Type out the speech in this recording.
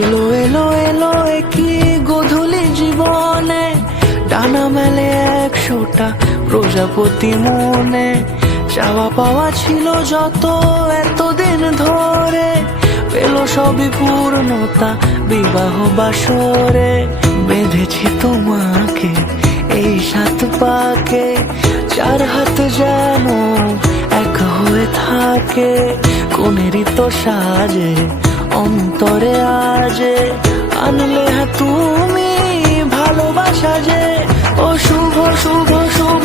এলো এলো এলো কি গোধূলি জীবনে, ডানা মেলে 100টা প্রজাপতি মনে। চাওয়া পাওয়া ছিল যত এতদিন ধরে, পেল সবই পূর্ণতা বিবাহ বাসরে। বেঁধেছি তোমাকে এই 7 পাকে, 4 হাত যেন এক হয়ে থাকে। কোনেরই তো সাজে অন্তরে আজে, আনলে হ্যাঁ তুমি ভালোবাসা যে। ও শুভ শুভ শুভ